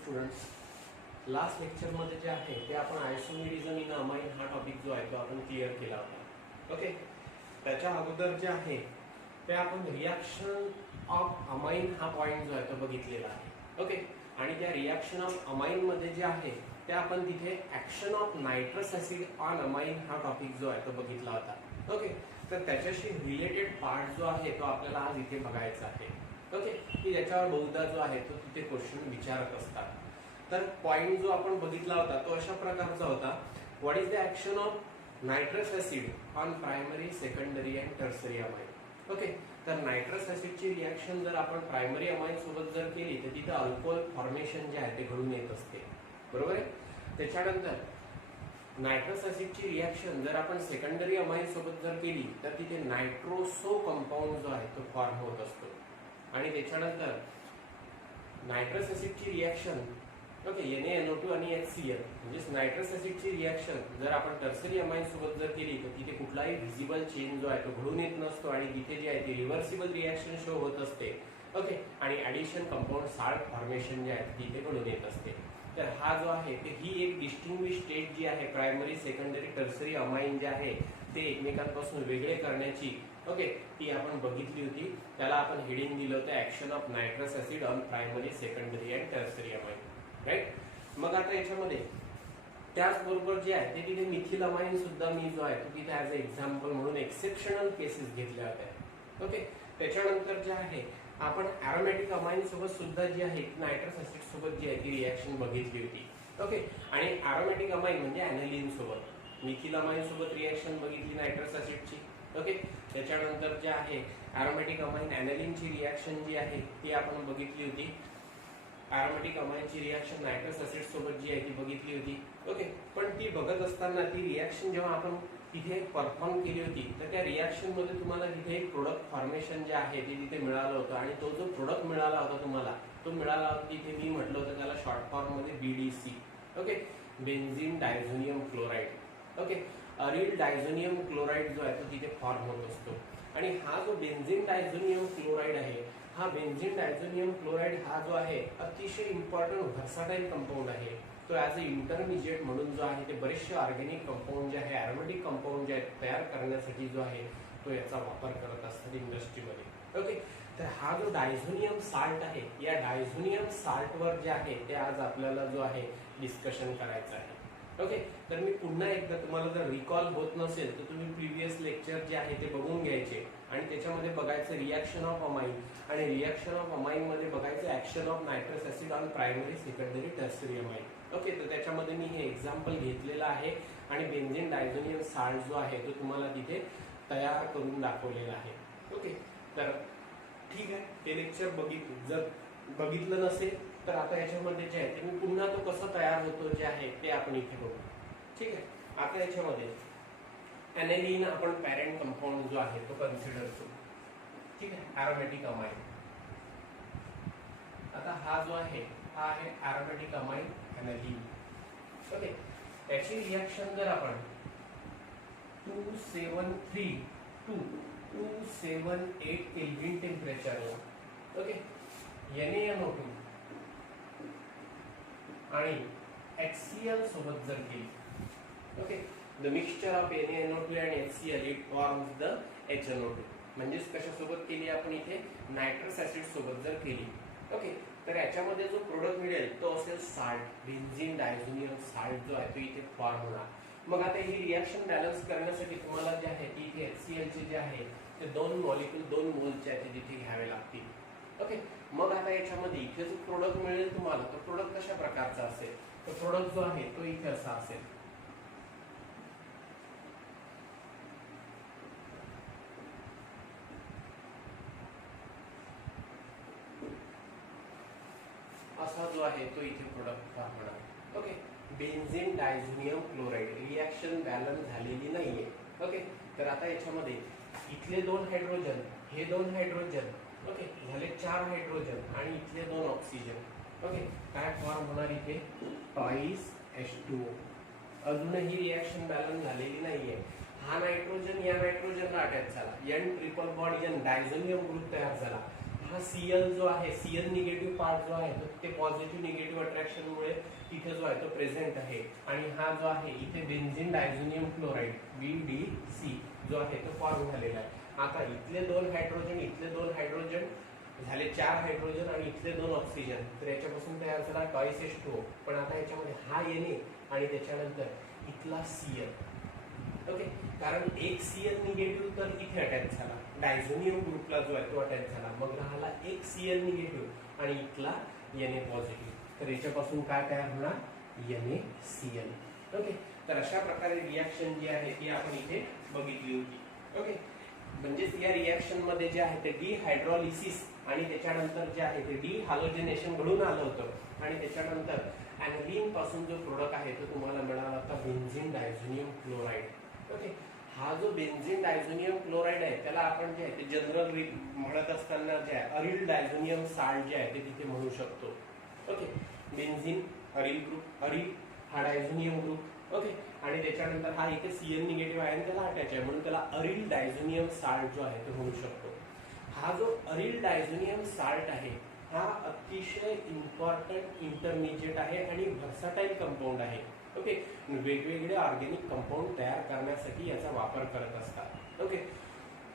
Students, last लेक्चरमध्ये जे आहे ते आपण आयसोमेरिझम इन अमाइन हा टॉपिक जो आहे तो आपण क्लिअर केला होता. ओके, त्याच्या अगोदर जे आहे ते आपण रिॲक्शन ऑफ अमाइन हा पॉईंट जो आहे तो बघितलेला आहे. ओके, आणि त्या रिॲक्शन ऑफ अमाइन मध्ये जे आहे ते आपण तिथे action of nitrous acid on amine हा टॉपिक जो आहे तो बघितला होता. ओके, तर त्याच्याशी रिलेटेड पार्ट जो आहे तो आपल्याला आज इथे बघायचा आहे. ओके, की याच्यावर बहुधा जो आहे तो तिथे क्वेश्चन विचारत असतात. तर पॉइंट जो आपण बघितला होता तो अशा प्रकारचा होता, what is the action of nitrous acid on primary, secondary and tertiary amine. Okay, तर नायट्रस ऍसिडची रिॲक्शन जर आपण प्रायमरी अमाइन सोबत जर केली तर तिथे अल्कोहोल फॉर्मेशन जे आहे ते घडून येत असते, बरोबर आहे. त्याच्यानंतर नायट्रस ऍसिडची रिॲक्शन जर आपण सेकंडरी अमाइन सोबत जर केली तर तिथे नायट्रोसो कंपाऊंड जो आहे तो फॉर्म होत असतो. आणि त्याच्यानंतर नायट्रस ऍसिडची रिॲक्शन ओके NaNO2 आणि HCl म्हणजे नायट्रस ऍसिडची रिॲक्शन जर आपण टर्सरी अमाइन सोबत जर केली तर तिथे कुठलाही व्हिजिबल चेंज जो आहे तो घडून येत नसतो आणि तिथे जे आहे ती रिव्हर्सिबल रिॲक्शन शो होत असते. ओके, आणि ऍडिशन कंपाऊंड साल्ट फॉर्मेशन जे आहे तिथे घडून येत असते. तर हा जो आहे ते ही एक डिस्टिंग्विश स्टेट जी आहे प्रायमरी, सेकंडरी, टर्सरी अमाइन जे आहे ते एकमेकांपासून वेगळे करण्याची ओके ती आपण बघितली होती. त्याला आपण हेडिंग दिलं होतं action of nitrous acid on primary, secondary and tertiary amine, right. मग आता याच्यामध्ये त्याचबरोबर जे आहे ते तिथे मिथिल अमाइन सुद्धा मी जो आहे तो तिथे ऍज अ एक्झाम्पल म्हणून एक्सेप्शनल केसेस घेतल्या होत्या. ओके, त्याच्यानंतर जे आहे आपण ॲरोमॅटिक अमाइन सोबत सुद्धा जी आहे नायट्रस ऍसिड सोबत जी आहे ती रिॲक्शन बघितली होती. ओके, आणि ॲरोमॅटिक अमाइन म्हणजे ॲनालिन सोबत, मिथिल अमाइन सोबत रिॲक्शन बघितली नायट्रस ऍसिडची. ओके, त्याच्यानंतर जे आहे ॲरोमॅटिक अमाइन ॲनालिनची रिॲक्शन जी आहे ती आपण बघितली होती. ॲरोमॅटिक अमाइनची रिॲक्शन नायट्रस ऍसिड सोबत जी आहे ती बघितली होती. ओके, पण ती बघत असताना ती रिॲक्शन जेव्हा आपण तिथे परफॉर्म केली होती तर त्या रिॲक्शन मध्ये तुम्हाला तिथे एक प्रोडक्ट फॉर्मेशन जे आहे ते तिथे मिळालं होतं. आणि तो जो प्रोडक्ट मिळाला होता तुम्हाला तो मिळाला होता तिथे मी म्हटलं होतं त्याला शॉर्ट फॉर्म मध्ये BDC. Okay, benzene diazonium chloride. Okay, aryl diazonium chloride जो आहे तो तिथे फॉर्म होत असतो. आणि हा जो बेन्झीन डायझोनियम क्लोराईड आहे हा बेन्झीन डायझोनियम क्लोराईड हा जो आहे अतिशय इम्पॉर्टंट व्हर्साटाईल कंपाऊंड आहे. तो ॲज अ इंटरमिजिएट म्हणून जो आहे ते बरेचसे ऑर्गॅनिक कंपाऊंड जे आहे, ॲरोमॅटिक कंपाऊंड जे आहेत तयार करण्यासाठी जो आहे तो याचा वापर करत असतात इंडस्ट्रीमध्ये. ओके, तर हा जो डायझोनियम साल्ट आहे या डायझोनियम साल्टवर जे आहे ते आज आपल्याला जो आहे डिस्कशन करायचं आहे. ओके, तर मी पुन्हा एकदा तुम्हाला जर रिकॉल होत नसेल तर तुम्ही प्रिव्हियस लेक्चर जे आहे ते बघून घ्यायचे आणि त्याच्यामध्ये बघायचं रिॲक्शन ऑफ अमाइन आणि रिॲक्शन ऑफ अमाइन मध्ये बघायचं action of nitrous acid on primary, secondary, tertiary amine. Okay, तर त्याच्यामध्ये मी हे एक्झाम्पल घेतलेलं आहे आणि बेन्झीन डायझोनियम साल्ट जो आहे तो तुम्हाला तिथे तयार करून दाखवलेला आहे. ओके, तर ठीक आहे, हे लेक्चर जर बघितलं नसेल तर आता याच्यामध्ये जे आहे ते मी पुन्हा तो कसं तयार होतो जे आहे ते आपण इथे बघू. ठीक आहे, आता याच्यामध्ये ॲनालिन आपण पॅरेंट कंपाऊंड जो आहे तो कन्सिडर करू. ठीक आहे, ॲरोमॅटिक अमाइन. आता हा जो आहे हा आहे ॲरोमॅटिक अमाइन ॲनालिन. ओके, त्याची रिॲक्शन जर आपण 273 to 278 केल्विन टेम्परेचरला ओके NaNO2 आणि HCl सोबत जर केली, okay, the mixture of NaNO2 and HCl it forms the HNO2. म्हणजेच कशासोबत केली आपण इथे नायट्रस ऍसिड सोबत जर केली. ओके, तर याच्यामध्ये जो प्रोडक्ट मिळेल तो असेल साल्ट, बेन्झीन डायझोनियम साल्ट जो आहे तो इथे फॉर्म होणार. मग आता ही रिॲक्शन बॅलन्स करण्यासाठी तुम्हाला जे आहे ती इथे HCl चे जे आहे ते 2 मॉलिक्यूल 2 मोलचे आहे ते तिथे घ्यावे लागतील. ओके, मग आता याच्यामध्ये इथे जो प्रोडक्ट मिळेल तुम्हाला तो प्रोडक्ट कशा प्रकारचा असेल, तो प्रोडक्ट जो आहे तो इथे असा असेल. असा जो आहे तो इथे प्रोडक्ट फॉर्म होणार. Okay, benzene diazonium chloride reaction balance झालेली नाहीये. ओके, तर आता याच्यामध्ये इथले 2 हायड्रोजन, हे 2 हायड्रोजन, ओके, झाले 4 हायड्रोजन आणि इथले 2 ऑक्सिजन. ओके, काय फॉर्म होणार इथे ट्वाइस H2O. अजूनही रिॲक्शन बॅलन्स झालेली नाहीये. हा नायट्रोजन या नायट्रोजनला अटॅच झाला, N triple bond N diazonium group तयार झाला. हा Cl जो आहे, Cl निगेटिव्ह पार्ट जो आहे तो ते पॉझिटिव्ह निगेटिव्ह अट्रॅक्शनमुळे तिथे जो आहे तो प्रेझेंट आहे. आणि हा जो आहे इथे बेन्झीन डायझोनियम क्लोराईड BDC जो आहे तो फॉर्म झालेला आहे. आता इथले 2 हायड्रोजन, इथले 2 हायड्रोजन झाले 4 हायड्रोजन आणि इथले 2 ऑक्सिजन, तर याच्यापासून तयार झाला टॉईस H2O. पण आता याच्यामध्ये हा Na आणि त्याच्यानंतर इथला Cl. ओके, कारण एक Cl निगेटिव्ह तर इथे अटॅच झाला, डायझोनियम ग्रुपला जो आहे तो अटॅच झाला, मग राहिला एक Cl निगेटिव्ह आणि इथला Na पॉझिटिव्ह. तर याच्यापासून काय तयार होणार? NaCl. ओके, तर अशा प्रकारे रिॲक्शन जी आहे ती आपण इथे बघितली होती. ओके, म्हणजेच या रिॲक्शन मध्ये जे आहे ते डिहायड्रॉलिसिस आणि त्याच्यानंतर जे आहे ते डिहालोजिनेशन घडून आलं होतं आणि त्याच्यानंतर ॲनिलीन पासून जो प्रोडक्ट आहे तो तुम्हाला मिळाला होता बेन्झीन डायझोनियम क्लोराईड. ओके, हा जो बेन्झीन डायझोनियम क्लोराईड आहे त्याला आपण जे आहे ते जनरल म्हणत असताना जे आहे अरिल डायझोनियम साल्ट जे आहे ते तिथे म्हणू शकतो. Okay, benzene aryl group, aryl हा डायझोनियम ग्रुप. ओके, आणि त्याच्यानंतर हा इथे Cl निगेटिव्ह आहे त्याला अटॅच आहे म्हणून त्याला अरिल डायझोनियम साल्ट जो आहे तो म्हणू शकतो. हा जो अरिल डायझोनियम साल्ट आहे हा अतिशय इम्पॉर्टंट इंटरमिजिएट आहे आणि व्हर्सटाईल कंपाऊंड आहे. ओके, वेगवेगळे ऑर्गॅनिक कंपाऊंड तयार करण्यासाठी याचा वापर करत असतात. ओके,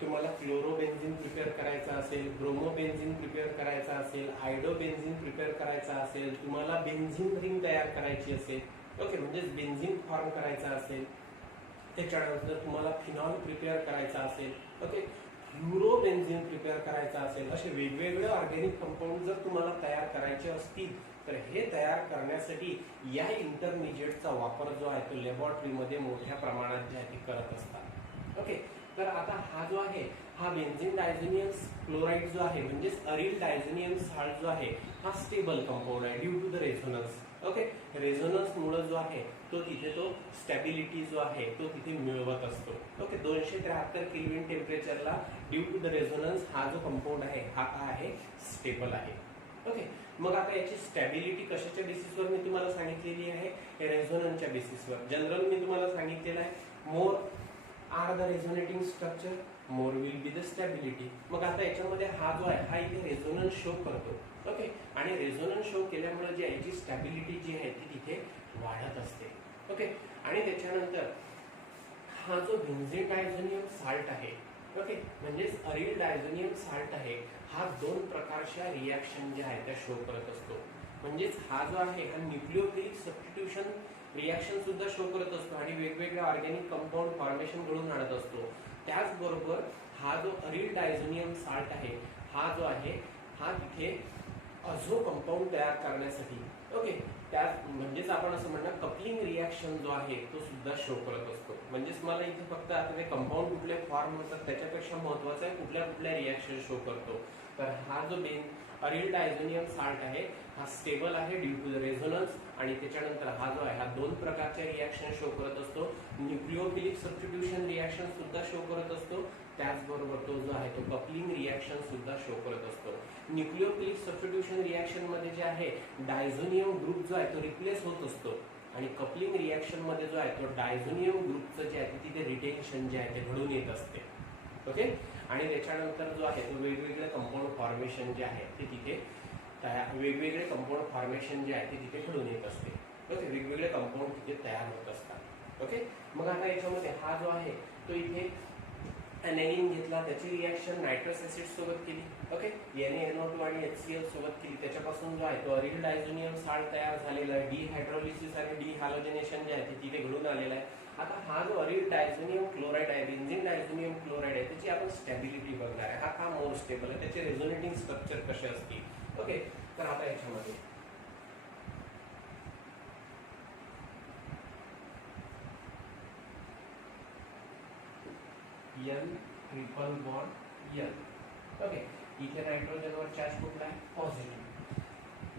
तुम्हाला क्लोरोबेन्झीन प्रिपेअर करायचा असेल, ब्रोमोबेन्झीन प्रिपेअर करायचा असेल, आयडोबेन्झीन प्रिपेअर करायचा असेल, तुम्हाला बेन्झीन रिंग तयार करायची असेल, ओके, म्हणजेच बेन्झीन फॉर्म करायचा असेल, त्याच्यानंतर तुम्हाला फिनॉल प्रिपेअर करायचा असेल, ओके, फ्लोरोबेन्झीन प्रिपेअर करायचा असेल, असे वेगवेगळे ऑर्गॅनिक कंपाऊंड जर तुम्हाला तयार करायचे असतील तर हे तयार करण्यासाठी या इंटरमिजिएटचा वापर जो आहे तो लॅबोरेटरीमध्ये मोठ्या प्रमाणात जे आहे ते करत असतात. ओके, तर आता हा जो आहे हा बेन्झीन डायझोनियम क्लोराईड जो आहे म्हणजेच अरिल डायझोनियम साल्ट जो आहे हा स्टेबल कंपाऊंड आहे due to the resonance. Okay, resonance मुळे जो आहे तो तिथे तो स्टॅबिलिटी जो आहे तो तिथे मिळवत असतो. ओके, 273 केल्विन टेम्परेचरला ड्यू टू द रेझोनन्स हा जो कंपाऊंड आहे हा काय आहे? स्टेबल आहे. ओके, मग आता याची स्टॅबिलिटी कशाच्या बेसिसवर मी तुम्हाला सांगितलेली आहे? रेझोनन्सच्या बेसिसवर. जनरल मी तुम्हाला सांगितलेलं आहे more are the resonating structure more will be the stability. मग आता याच्यामध्ये हा जो आहे हा इथे रेझोनन्स शो करतो. ओके, आणि रेझोनन्स शो केल्यामुळे जी आहे याची स्टॅबिलिटी जी आहे ती तिथे वाढत असते. ओके, आणि त्याच्यानंतर हा जो बेन्झीन डायझोनियम साल्ट आहे, ओके, म्हणजेच अरिल डायझोनियम साल्ट आहे, हा 2 प्रकारच्या रिॲक्शन ज्या आहेत त्या शो करत असतो. म्हणजेच हा जो आहे हा न्यूक्लिओफिलिक सबस्टिट्यूशन रिॲक्शन सुद्धा शो करत असतो आणि वेगवेगळे ऑर्गॅनिक कंपाऊंड फॉर्मेशन घडून आणत असतो. त्याचबरोबर हा जो अरिल डायझोनियम साल्ट आहे हा जो आहे हा तिथे अझो कंपाऊंड तयार करण्यासाठी, ओके, त्यात म्हणजेच आपण असं म्हणणार कपलिंग रिॲक्शन जो आहे तो सुद्धा शो करत असतो. म्हणजेच मला इथे फक्त आता ते कंपाऊंड कुठले फॉर्म होतात त्याच्यापेक्षा महत्त्वाचं आहे कुठल्या कुठल्या रिॲक्शन शो करतो. तर हा जो अरिल डायझोनियम साल्ट आहे हा स्टेबल आहे ड्यू टू द रेझोनन्स आणि त्याच्यानंतर हा जो आहे हा 2 प्रकारच्या रिॲक्शन शो करत असतो. न्यूक्लिओफिलिक सबस्टिट्यूशन रिॲक्शन सुद्धा शो करत असतो. त्याचबरोबर तो जो आहे तो कपलिंग रिॲक्शन सुद्धा शो करत असतो. न्यूक्लिओफिलिक सबस्टिट्यूशन रिॲक्शन मध्ये जे आहे डायझोनियम ग्रुप जो आहे तो रिप्लेस होत असतो आणि कपलिंग रिॲक्शन मध्ये जो आहे तो डायझोनियम ग्रुपचं जे आहे तिथे रिटेन्शन जे आहे ते घडून येत असते. ओके, आणि त्याच्यानंतर जो आहे तो वेगवेगळे कंपाऊंड फॉर्मेशन जे आहे ते तिथे वेगवेगळे कंपाऊंड फॉर्मेशन जे आहे ते तिथे घडून येत असते. ओके, वेगवेगळे कंपाऊंड तिथे तयार होत असतात. ओके, मग आता याच्यामध्ये हा जो आहे तो इथे ॲनिलीन घेतला, त्याची रिॲक्शन नायट्रस ऍसिड सोबत केली. ओके, NaNO2 आणि HCl सोबत केली, त्याच्यापासून जो आहे तो अरिल डायझोनियम साल्ट तयार झालेला आहे. डिहायड्रोलिसिस आणि डिहालोजिनेशन जे आहे ते तिथे घडून आलेलं आहे. आता हा जो अरिल डायझोनियम क्लोराईड आहे, बेन्झीन डायझोनियम क्लोराईड आहे, त्याची आपण स्टॅबिलिटी बघणार आहे. हा का मोर स्टेबल आहे, त्याचे रेझोनेटिंग स्ट्रक्चर कसे असतील. ओके, तर आता याच्यामध्ये N triple bond N. Okay, इथे नायट्रोजनवर चार्ज कुठला आहे? पॉझिटिव्ह.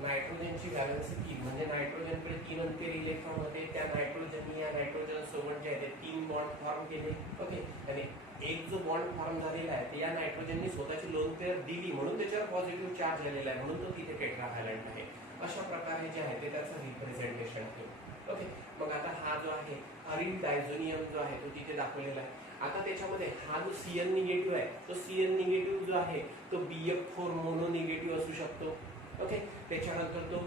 नायट्रोजनची व्हॅलन्सी 3 म्हणजे नायट्रोजनकडे 3 अंतेरी इलेक्ट्रॉन होते, त्या नायट्रोजनने या नायट्रोजन सोबत जे आहे ते 3 बॉन्ड फॉर्म केले. ओके, आणि एक जो बॉन्ड फॉर्म झालेला आहे ते या नायट्रोजनने स्वतःची लोन पेअर दिली म्हणून त्याच्यावर पॉझिटिव्ह चार्ज झालेला आहे, म्हणून तो तिथे टेट्राव्हॅलंट आहे. अशा प्रकारे जे आहे ते त्याचं रिप्रेझेंटेशन आहे. ओके, मग आता हा जो आहे अरिल डायझोनियम जो आहे तो तिथे दाखवलेला आहे. आता त्याच्यामध्ये हा जो Cl निगेटिव्ह आहे तो Cl निगेटिव्ह जो आहे तो BF4 मोनो निगेटिव्ह असू शकतो. ओके, त्याच्यानंतर तो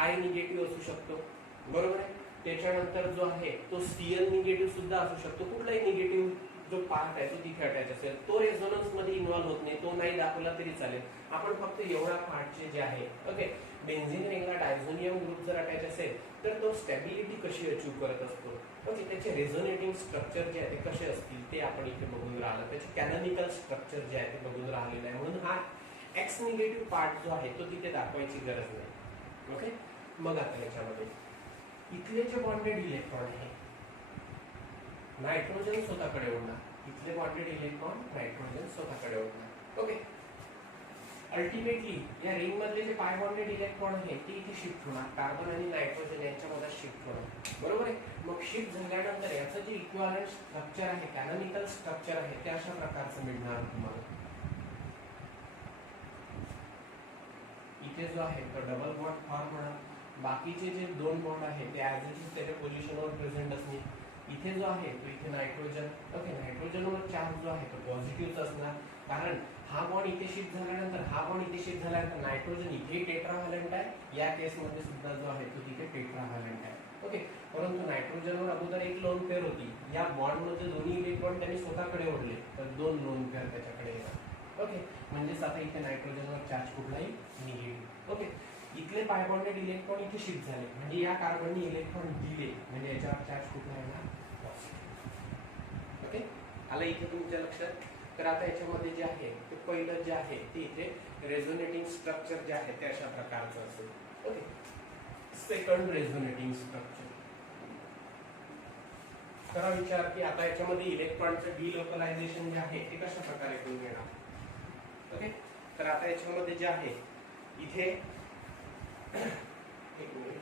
I निगेटिव्ह असू शकतो, बरोबर आहे. त्याच्यानंतर जो आहे तो Cl निगेटिव्ह सुद्धा असू शकतो. कुठलाही निगेटिव्ह जो पार्ट आहे तो तिथे अटॅच असेल, तो रेझोनन्स मध्ये इन्व्हॉल्व होत नाही, तो नाही दाखवला तरी चालेल. आपण फक्त एवढा पार्टचे जे आहे, ओके, बेन्झीन रिंगला डायझोनियम ग्रुप जर अटॅच असेल तर तो स्टॅबिलिटी कशी अचीव करत असतो, ओके, त्याचे रेझोनेटिंग स्ट्रक्चर जे आहे ते कसे असतील ते आपण इथे बघून राहिलो. त्याचे कॅनॉनिकल स्ट्रक्चर जे आहे ते बघून राहिलेलं आहे. म्हणून हा एक्स निगेटिव्ह पार्ट जो आहे तो तिथे दाखवायची गरज नाही. ओके, मग आता याच्यामध्ये इथले जे बॉन्डेड इलेक्ट्रॉन आहे नायट्रोजन स्वतःकडे ओढणार, इथले बॉन्डेड इलेक्ट्रॉन नायट्रोजन स्वतःकडे ओढणार. ओके, अल्टिमेटली या रिंग मधले जे पाय बॉन्डेड इलेक्ट्रॉन आहे ते इथे शिफ्ट होणार, कार्बन आणि नायट्रोजन यांच्यामध्ये शिफ्ट होणार, बरोबर आहे. मग शिफ्ट झाल्यानंतर याचं जे इक्विव्हॅलेंट स्ट्रक्चर आहे, कॅनॉनिकल स्ट्रक्चर आहे, ते अशा प्रकारचं मिळणार तुम्हाला. इथे जो आहे तो डबल बॉन्ड फॉर्म होणार. बाकीचे जे दोन बॉन्ड आहेत ते ऍज इट इज त्याच्या पोझिशनवर प्रेझेंट असणे. इथे जो आहे तो इथे नायट्रोजन, ओके, नायट्रोजनवर चार्ज जो आहे तो पॉझिटिव्हच असणार, कारण हा बॉन्ड इथे शिफ्ट झाल्यानंतर हा बॉन्ड इथे शिफ्ट झाल्यानंतर नायट्रोजन इथे टेट्राव्हॅलेंट आहे, या केसमध्ये सुद्धा जो आहे तो तिथे टेट्राव्हॅलेंट आहे. ओके, परंतु नायट्रोजनवर अगोदर एक लोन पेअर होती, या बॉन्ड मध्ये दोन्ही इलेक्ट्रॉन त्यांनी स्वतःकडे ओढले तर दोन लोन पेअर त्याच्याकडे येणार. ओके, म्हणजेच आता इथे नायट्रोजनवर चार्ज कुठलाही निगेटिव्ह. ओके, इथले पाय बॉन्डेड इलेक्ट्रॉन इथे शिफ्ट झाले म्हणजे या कार्बनने इलेक्ट्रॉन दिले म्हणजे याच्यावर चार्ज कुठला येणार, पॉझिटिव्ह. ओके, आलं इथे तुमच्या लक्षात. तर आता याच्यामध्ये जे आहे ते पहिलं जे आहे ते इथे रेझोनेटिंग स्ट्रक्चर जे आहे ते अशा प्रकारचं असेल. Okay, second resonating structure. करा विचार की आता याच्यामध्ये इलेक्ट्रॉनचं डिलोकलायझेशन जे आहे ते कशा प्रकारे करून येणार. ओके, तर आता याच्यामध्ये जे आहे इथे एक मिनिट,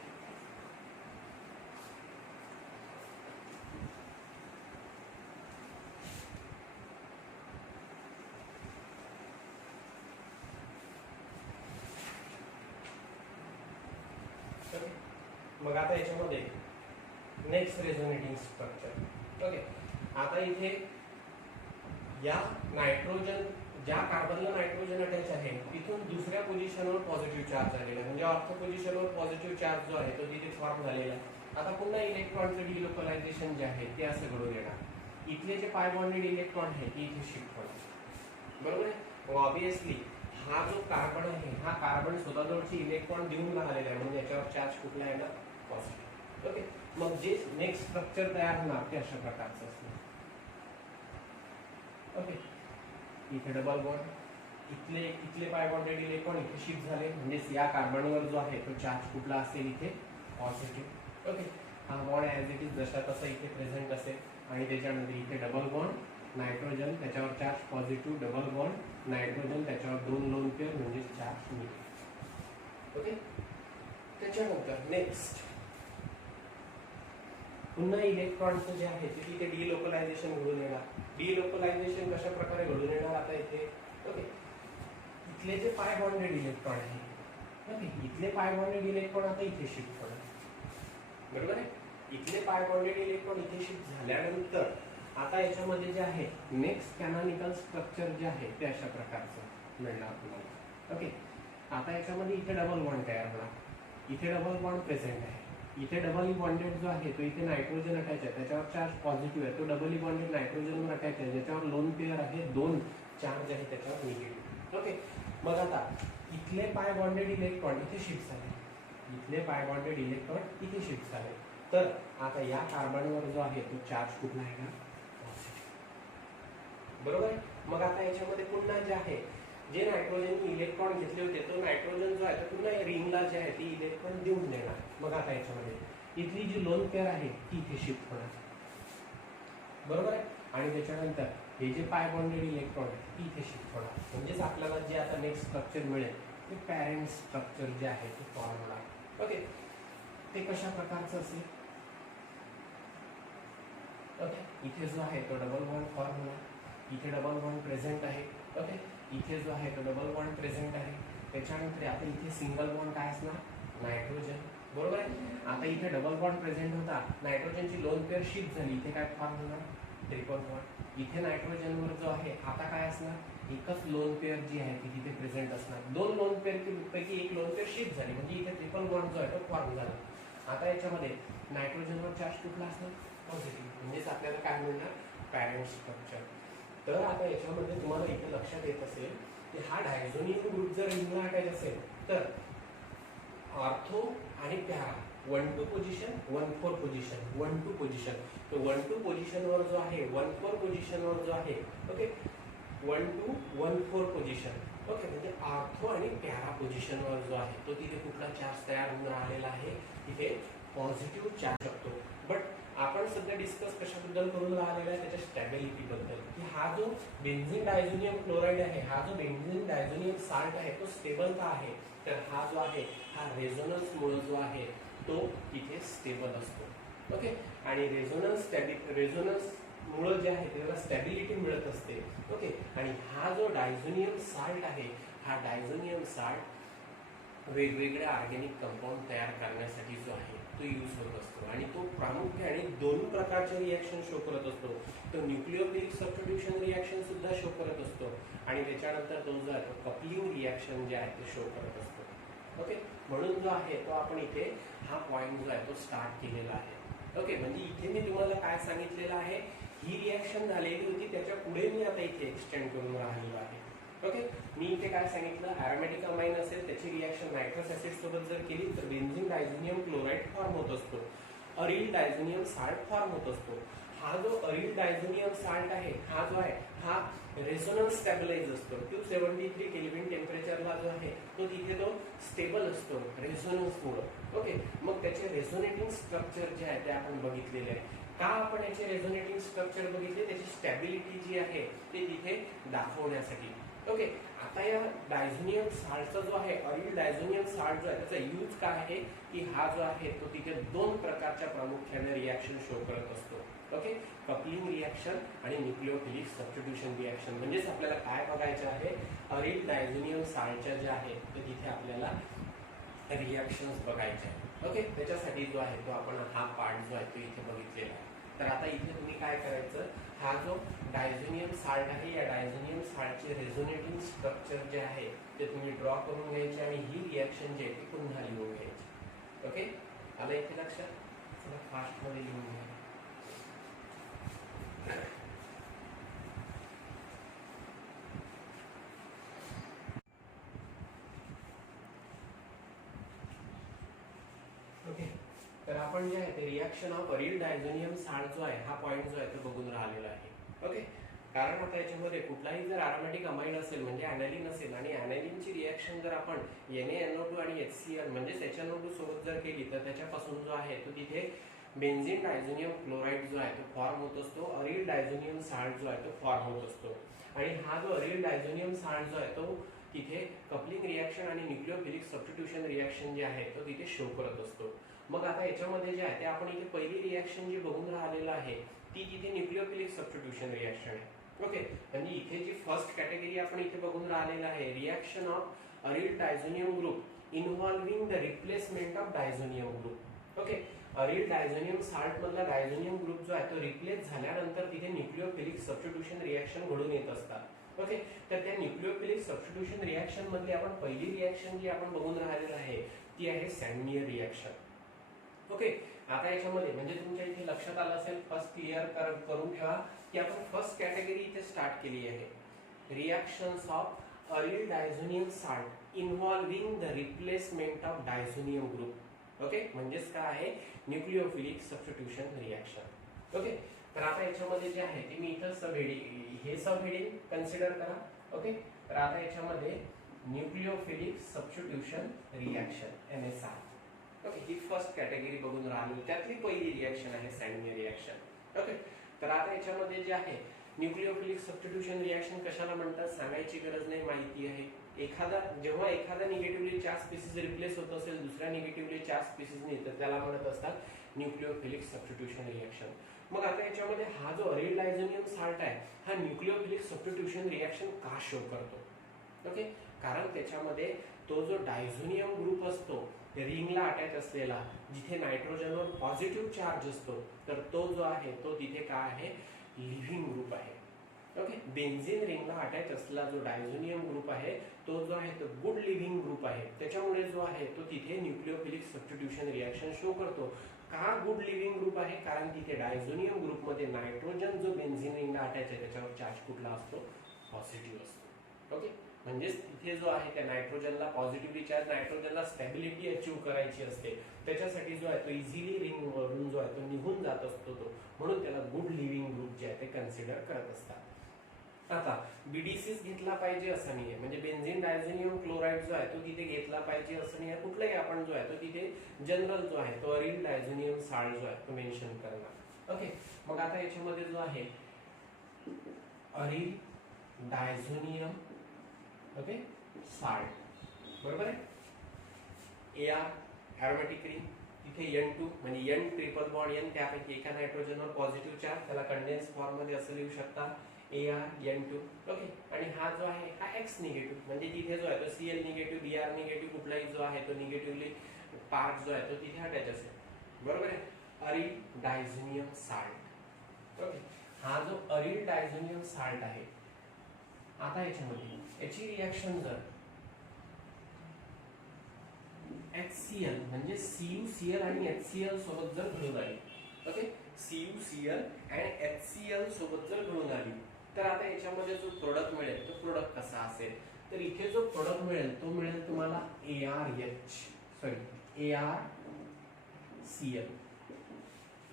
मग आता याच्यामध्ये नेक्स्ट रेझोनेटिंग स्ट्रक्चर. ओके, आता इथे या नायट्रोजन ज्या कार्बनला नायट्रोजन अटॅच आहे तिथून दुसऱ्या पोझिशनवर पॉझिटिव्ह चार्ज आलेला म्हणजे ऑर्थो पोझिशनवर पॉझिटिव्ह चार्ज जो आहे तो तिथे फॉर्म झालेला आहे. आता पुन्हा इलेक्ट्रॉनचं डिलोकलायझेशन जे आहे ते असं घडून येणार. इथले जे पाय बॉन्डेड इलेक्ट्रॉन आहे ते इथे शिफ्ट होणार, बरोबर आहे. मग ऑब्विसली हा जो कार्बन आहे हा कार्बन स्वतःजवळचे इलेक्ट्रॉन देऊन राहिलेला आहे म्हणजे याच्यावर चार्ज कुठला येणार, पॉझिटिव्ह. ओके, मग जे नेक्स्ट स्ट्रक्चर तयार होणार ते अशा प्रकारचं असणार. ओके, इथे डबल बॉन्ड, इथले पाय बॉन्डेड इलेक्ट्रॉन इथे शिफ्ट झाले म्हणजे या कार्बनवर जो आहे तो चार्ज कुठला असेल इथे, पॉझिटिव्ह. ओके, हा बॉन्ड ऍज इट इज जसा तसा इथे प्रेझेंट असेल आणि त्याच्यानंतर इथे डबल बॉन्ड नायट्रोजन त्याच्यावर charge positive, double bond nitrogen त्याच्यावर दोन लोन पेअर म्हणजे चार्ज निगेटिव्ह. ओके, त्याच्यानंतर नेक्स्ट पुन्हा इलेक्ट्रॉनचं जे आहे ते तिथे डिलोकलायझेशन घडून येणार. डिलोकलायझेशन कशा प्रकारे घडून येणार आता इथे. ओके, इथले जे पाय बॉन्डेड इलेक्ट्रॉन आहे, ओके, इथले पाय बॉन्डेड इलेक्ट्रॉन आता इथे शिफ्ट होणार, बरोबर आहे. इथले पाय बॉन्डेड इलेक्ट्रॉन इथे शिफ्ट झाल्यानंतर आता याच्यामध्ये जे आहे नेक्स्ट कॅनॉनिकल स्ट्रक्चर जे आहे ते अशा प्रकारचं मिळणार तुम्हाला. ओके, आता याच्यामध्ये इथे डबल बॉन्ड तयार होणार, इथे डबल बॉन्ड प्रेझेंट आहे, इथे डबली बॉन्डेड जो आहे तो इथे नायट्रोजन अटॅच आहे त्याच्यावर चार्ज पॉझिटिव्ह आहे, तो डबली बॉन्डेड नायट्रोजनवर अटॅच आहे ज्याच्यावर लोन पेअर आहे, दोन चार्ज आहे त्याच्यावर निगेटिव्ह. ओके, मग आता इथले पाय बॉन्डेड इलेक्ट्रॉन इथे शिफ्ट झाले, इथले पाय बॉन्डेड इलेक्ट्रॉन इथे शिफ्ट झाले तर आता या कार्बनवर जो आहे तो चार्ज कुठला आहे ना, बरोबर. मग आता याच्यामध्ये पुन्हा जे आहे जे नायट्रोजन इलेक्ट्रॉन घेतले होते तो नायट्रोजन जो आहे तो पुन्हा रिंगला जे आहे ती इलेक्ट्रॉन देऊन देणार. मग आता याच्यामध्ये इथली जी लोन पेअर आहे ती इथे शिफ्ट होणार, बरोबर आहे. आणि त्याच्यानंतर हे जे पाय बॉन्डेड इलेक्ट्रॉन आहे ती इथे शिफ्ट होणार म्हणजेच आपल्याला जे आता नेक्स्ट स्ट्रक्चर मिळेल ते पॅरेंट स्ट्रक्चर जे आहे ते फॉर्म होणार. ओके, ते कशा प्रकारचं असेल. ओके, इथे जो आहे तो डबल बॉन्ड फॉर्म होणार, इथे डबल बॉन्ड प्रेझेंट आहे. ओके, इथे जो आहे तो डबल बॉन्ड प्रेझेंट आहे. त्याच्यानंतर आता इथे सिंगल बॉन्ड काय असणार, नायट्रोजन, बरोबर आहे. आता इथे डबल बॉन्ड प्रेझेंट होता, नायट्रोजनची लोन पेअर शिफ्ट झाली, इथे काय फॉर्म होणार, ट्रिपल बॉन्ड. इथे नायट्रोजनवर जो आहे आता काय असणार, एकच लोन पेअर जी आहे ती तिथे प्रेझेंट असणार. दोन लोन पेअर पैकी एक लोन पेअर शिफ्ट झाली म्हणजे इथे ट्रिपल बॉन्ड जो आहे तो फॉर्म झाला. आता याच्यामध्ये नायट्रोजनवर चार्ज कुठला असणार, पॉझिटिव्ह, म्हणजेच आपल्याला काय मिळणार, पॅरेंट स्ट्रक्चर. तर आता याच्यामध्ये तुम्हाला इथे लक्षात येत असेल की हा डायझोनियम ग्रुप जर रिंगला अटॅच असेल तर ऑर्थो आणि पॅरा 1-2 पोझिशन 1-4 पोझिशन 1-2 पोझिशन. तर 1-2 पोझिशनवर जो आहे 1-4 पोझिशनवर जो आहे ओके 1-2 1-4 पोझिशन ओके म्हणजे ऑर्थो आणि पॅरा पोझिशनवर जो आहे तो तिथे कुठला चार्ज तयार होऊन राहिलेला आहे, तिथे पॉझिटिव्ह चार्ज असतो. बट आपण सध्या डिस्कस कशाबद्दल करून राहिलेला आहे, त्याच्या स्टॅबिलिटी बद्दल, की हा जो बेन्झीन डायझोनियम क्लोराईड आहे, हा जो बेन्झीन डायझोनियम साल्ट आहे तो स्टेबल का आहे, तर हा जो आहे हा रेझोनन्स मुळे जो आहे तो तिथे स्टेबल असतो. ओके आणि रेझोनन्स मुळे जे आहे त्याला स्टॅबिलिटी मिळत असते. ओके आणि हा जो डायझोनियम साल्ट आहे, हा डायझोनियम साल्ट वेगवेगळ्या ऑर्गॅनिक कंपाऊंड तयार करण्यासाठी जो आहे तो यूज होत असतो आणि तो प्रामुख्याने दोन प्रकारचे रिॲक्शन शो करत असतो. तो न्यूक्लिओफिलिक सबस्टिट्यूशन रिॲक्शन सुद्धा शो करत असतो आणि त्याच्यानंतर तो जो आहे तो कपलिंग रिॲक्शन जे आहे ते शो करत असतो. ओके म्हणून जो आहे तो आपण इथे हा पॉईंट जो आहे तो स्टार्ट केलेला आहे. ओके म्हणजे इथे मी तुम्हाला काय सांगितलेलं आहे, ही रिॲक्शन झालेली होती त्याच्या पुढे मी आता इथे एक्सटेंड करून राहिलेलो आहे. ओके मी इथे काय सांगितलं, ॲरोमॅटिक अमाइन असेल त्याची रिॲक्शन नायट्रस ऍसिड सोबत जर केली तर बेन्झीन डायझोनियम क्लोराईड फॉर्म होत असतो, अरिल डायझोनियम साल्ट फॉर्म होत असतो. हा जो अरिल डायझोनियम साल्ट आहे हा जो आहे हा रेझोनन्स स्टॅबिलाइज असतो. 273 केल्विन टेम्परेचरला जो आहे तो तिथे तो स्टेबल असतो रेझोनन्समुळे. ओके मग त्याचे रेझोनेटिंग स्ट्रक्चर जे आहे ते आपण बघितलेले आहे. का आपण याचे रेझोनेटिंग स्ट्रक्चर बघितले, त्याची स्टॅबिलिटी जी आहे ते तिथे दाखवण्यासाठी. ओके आता या डायझोनियम साल्टचा जो आहे अरिल डायझोनियम साल्ट जो आहे त्याचा यूज काय आहे की हा जो आहे तो तिथे दोन प्रकारच्या प्रामुख्याने रिॲक्शन शो करत असतो. ओके कपलिंग रिॲक्शन आणि न्यूक्लिओफिलिक सबस्टिट्यूशन रिॲक्शन. म्हणजेच आपल्याला काय बघायचं आहे, अरिल डायझोनियम साल्टच्या जे आहे तर तिथे आपल्याला रिॲक्शन्स बघायचे आहे. ओके त्याच्यासाठी जो आहे तो आपण हा पार्ट जो आहे तो इथे बघितलेला आहे. तर आता इथे तुम्ही काय करायचं, हा जो डायझोनियम साल्ट आहे या डायझोनियम साल्टचे रेझोनेटिंग स्ट्रक्चर जे आहे ते तुम्ही ड्रॉ करून घ्यायचे आणि ही रिॲक्शन जी आहे ती पुन्हा लिहून घ्यायची. ओके आलं इथे लक्षात, चला फास्टमध्ये लिहून घ्या. ओके तर आपण जे आहे ते reaction of aryl diazonium salt जो आहे हा पॉईंट जो आहे तो बघून राहिलेला आहे. ओके कारण आता याच्यामध्ये कुठलाही जर अरोमॅटिक अमाइन असेल म्हणजे ॲनालिन असेल आणि ॲनालिनची रिॲक्शन जर आपण NaNO2 आणि HCl म्हणजे HNO2 सोबत जर केली तर त्याच्यापासून जो आहे तो तिथे बेन्झीन डायझोनियम क्लोराईड जो आहे तो फॉर्म होत असतो, अरिल डायझोनियम साल्ट जो आहे तो फॉर्म होत असतो. आणि हा जो अरिल डायझोनियम साल्ट जो आहे तो तिथे कपलिंग रिॲक्शन आणि न्यूक्लिओफिलिक सबस्टिट्यूशन रिॲक्शन जे आहे तो तिथे शो करत असतो. मग आता याच्यामध्ये जे आहे ते आपण इथे पहिली रिॲक्शन जी बघून राहिलेलं आहे ती तिथे न्यूक्लिओफिलिक सबस्टिट्यूशन रिॲक्शन आहे. ओके म्हणजे इथे जी फर्स्ट कॅटेगरी आपण इथे बघून राहिलेलं आहे, reaction of aryl diazonium group involving the replacement of diazonium group. Okay aryl diazonium salt मधला डायझोनियम ग्रुप जो आहे तो रिप्लेस झाल्यानंतर तिथे न्यूक्लिओफिलिक सबस्टिट्यूशन रिॲक्शन घडून येत असतात. ओके तर त्या न्यूक्लिओफिलिक सबस्टिट्यूशन रिॲक्शन मधली आपण पहिली रिॲक्शन जी आपण बघून राहिलेलं आहे ती आहे सॅन्मियर रिॲक्शन. ओके आता याच्यामध्ये म्हणजे तुमच्या इथे लक्षात आलं असेल, फर्स्ट क्लिअर करून ठेवा की आपण फर्स्ट कॅटेगरी इथे स्टार्ट केली आहे, reactions of aryl diazonium salt involving the replacement of diazonium group. Okay म्हणजेच काय आहे, न्यूक्लिओफिलिक सबस्टिट्यूशन रिॲक्शन. ओके तर आता याच्यामध्ये जे आहे ते मी इथं सब हेडिंग हे सब हेडिंग कन्सिडर करा. ओके तर आता याच्यामध्ये nucleophilic substitution reaction NSR. Okay ही फर्स्ट कॅटेगरी बघून राहिलो, त्यातली पहिली रिॲक्शन आहे सॅन्मियर रिॲक्शन. ओके तर आता याच्यामध्ये जे आहे न्यूक्लिओफिलिक सबस्टिट्यूशन रिॲक्शन कशाला म्हणतात सांगायची गरज नाही, माहिती आहे. जेव्हा एखादा निगेटिव्हली चार्ज स्पीसीज रिप्लेस होत असेल दुसऱ्या निगेटिव्हली चार्ज स्पीसीजने तर त्याला म्हणत असतात न्यूक्लिओफिलिक सबस्टिट्यूशन रिॲक्शन. मग आता याच्यामध्ये हा जो अरिल डायझोनियम साल्ट आहे हा न्यूक्लिओफिलिक सबस्टिट्यूशन रिॲक्शन का शो करतो. ओके कारण त्याच्यामध्ये तो जो डायझोनियम ग्रुप असतो रिंगला अटॅच असलेला जिथे नायट्रोजनवर पॉझिटिव्ह चार्ज असतो तर तो जो आहे तो तिथे काय आहे लिव्हिंग ग्रुप आहे. ओके, बेन्झीन रिंगला अटॅच असलेला जो डायझोनियम ग्रुप आहे तो जो आहे तो गुड लिव्हिंग ग्रुप आहे. त्याच्यामुळे जो आहे तो तिथे न्यूक्लिओफिलिक सबस्टिट्यूशन रिॲक्शन शो करतो. का गुड लिव्हिंग ग्रुप आहे? कारण तिथे डायझोनियम ग्रुपमध्ये नायट्रोजन जो बेन्झीन रिंगला अटॅच आहे त्याच्यावर चार्ज कुठला असतो? पॉझिटिव्ह असतो. ओके, म्हणजेच तिथे जो आहे त्या नायट्रोजनला पॉझिटिव्हली चार्ज, नायट्रोजनला स्टॅबिलिटी अचीव करायची असते. त्याच्यासाठी जो आहे तो इझिली रिंगवरून जो आहे तो निघून जात असतो तो, म्हणून त्याला गुड लिव्हिंग ग्रुप जे आहे ते कन्सिडर करत असतात. आता बीडीसीच घेतला पाहिजे असं नाही आहे, म्हणजे बेन्झीन डायझोनियम क्लोराईड जो आहे तो तिथे घेतला पाहिजे असं नाही आहे. कुठलाही आपण जो आहे तो तिथे जनरल जो आहे तो अरिल डायझोनियम साल्ट जो आहे तो मेन्शन करणार. ओके, मग आता याच्यामध्ये जो आहे अरिल डायझोनियम ओके साल्ट बरोबर आहे. AR एरोमॅटिक रिंग, तिथे N2 म्हणजे N ट्रिपल बॉन्ड N, त्यापैकी एका नायट्रोजनवर पॉझिटिव्ह चार्ज, त्याला कंडेन्स फॉर्म मध्ये असं लिहू शकता AR N2. ओके, आणि हा जो आहे हा X निगेटिव्ह, म्हणजे तिथे जो आहे तो Cl निगेटिव्ह Br निगेटिव्ह कुठलाही जो आहे तो निगेटिव्हली पार्ट जो आहे तो तिथे अटॅच असेल. बरोबर आहे. Aril diazonium salt. ओके, हा जो अरिल डायझोनियम साल्ट आहे, आता याच्यामध्ये याची रिॲक्शन जर HCl म्हणजे CuCl आणि HCl सोबत जर घडून आली, ओके, CuCl आणि HCl सोबत जर घडून आली, तर आता याच्यामध्ये जो प्रोडक्ट मिळेल तो प्रोडक्ट कसा असेल? तर इथे जो प्रोडक्ट मिळेल तो मिळेल तुम्हाला ArCl.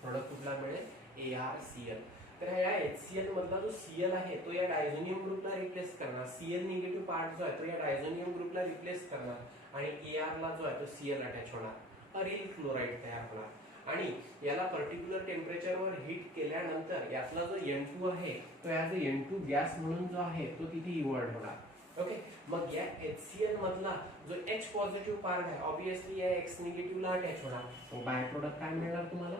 प्रोडक्ट कुठला मिळेल? ArCl. तर या HCl मधला जो Cl आहे तो या डायझोनियम ग्रुपला रिप्लेस करणार. Cl निगेटिव्ह पार्ट जो आहे तो या डायझोनियम ग्रुपला रिप्लेस करणार आणि AR ला जो आहे तो Cl अटॅच होणार, अरिल क्लोराईड तयार होणार. आणि याला पर्टिक्युलर टेम्परेचरवर हीट केल्यानंतर यातला जो N2 आहे तो ॲज अ N2 गॅस म्हणून जो आहे तो तिथे इव्हॉल्व होणार. ओके, मग या HCl मधला जो H पॉझिटिव्ह पार्ट आहे ऑब्विसली या X निगेटिव्हला अटॅच होणार. मग बाय प्रोडक्ट काय मिळणार तुम्हाला?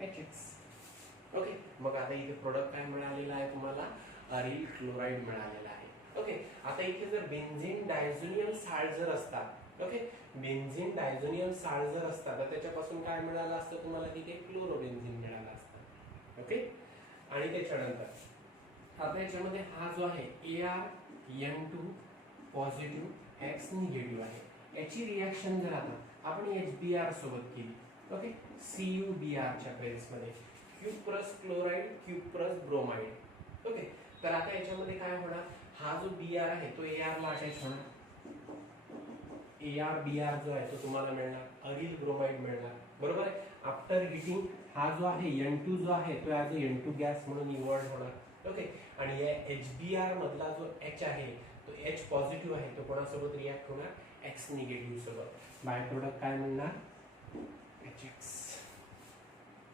HX. ओके, मग आता इथे प्रोडक्ट काय मिळालेला आहे तुम्हाला? अरिल क्लोराईड मिळालेला आहे. ओके, आता इथे जर बेन्झीन डायझोनियम साल्ट जर असतात, ओके, बेन्झीन डायझोनियम साल्ट जर असतात तर त्याच्यापासून काय मिळालं असतं तुम्हाला? तिथे क्लोरोबेन्झीन मिळालं असतं. ओके, आणि त्याच्यानंतर आता याच्यामध्ये हा जो आहे ArN2 पॉझिटिव्ह X निगेटिव्ह आहे, याची रिॲक्शन जर आता आपण HBr सोबत केली, ओके, CuBr च्या प्रेस मध्ये cuprous chloride cuprous bromide. Okay, तर आता याच्यामध्ये काय होणार? हा जो Br आहे तो AR ला अटॅच होणार. ArBr जो आहे तो तुम्हाला मिळणार, अरिल ब्रोमाइड मिळणार. बरोबर आहे. आफ्टर हिटिंग हा जो आहे N2 जो आहे तो ॲज अ N2 गॅस म्हणून इव्हॉल्व होणार. ओके, आणि या HBr मधला जो H आहे तो H पॉझिटिव्ह आहे तो कोणासोबत रिॲक्ट होणार? X निगेटिव्ह सोबत. बाय प्रोडक्ट काय मिळणार? HX.